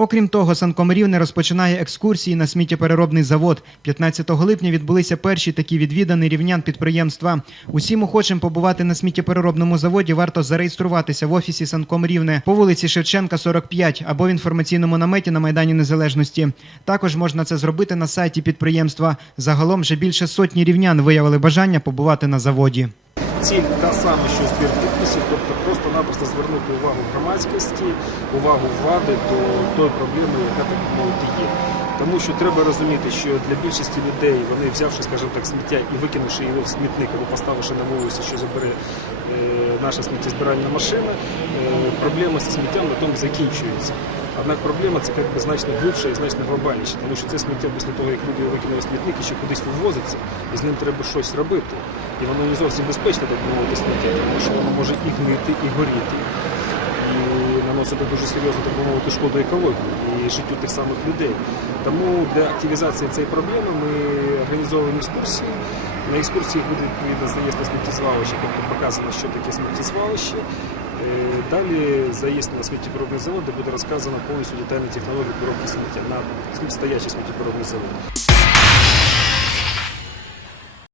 Окрім того, Санком Рівне розпочинає екскурсії на сміттєпереробний завод. 15 липня відбулися перші такі відвідані рівнян підприємства. Усім охочим побувати на сміттєпереробному заводі варто зареєструватися в офісі Санком Рівне по вулиці Шевченка, 45 або в інформаційному наметі на Майдані Незалежності. Також можна це зробити на сайті підприємства. Загалом вже більше сотні рівнян виявили бажання побувати на заводі. Ціль та сама, що збір підписів, тобто просто-напросто звернути увагу громадськості, увагу влади до тої проблеми, яка так мовити є. Тому що треба розуміти, що для більшості людей вони взявши, скажімо так, сміття і викинувши його в смітник, або поставивши на вулиці, що забере е, наша сміттєзбиральна машина, е, проблема зі сміттям на тому закінчується. Однак проблема це якби значно глибша і значно глобальніша, тому що це сміття після того, як люди викинули смітник, і ще кудись вивозиться, і з ним треба щось робити. І воно не зовсім безпечне, так мовити, сміття, тому що воно може і гнити, і горіти. І наносити дуже серйозну, так мовити, шкоду екології і життю тих самих людей. Тому для активізації цієї проблеми ми організовуємо екскурсії. На екскурсіях буде відповідно заїзд на сміттєзвалище, тобто показано, що таке сміттєзвалище. Е, Далі заїзд на сміттєпереробний завод, де буде розказано повністю детальні технології переробки сміття на стоячий сміттєпереробний завод.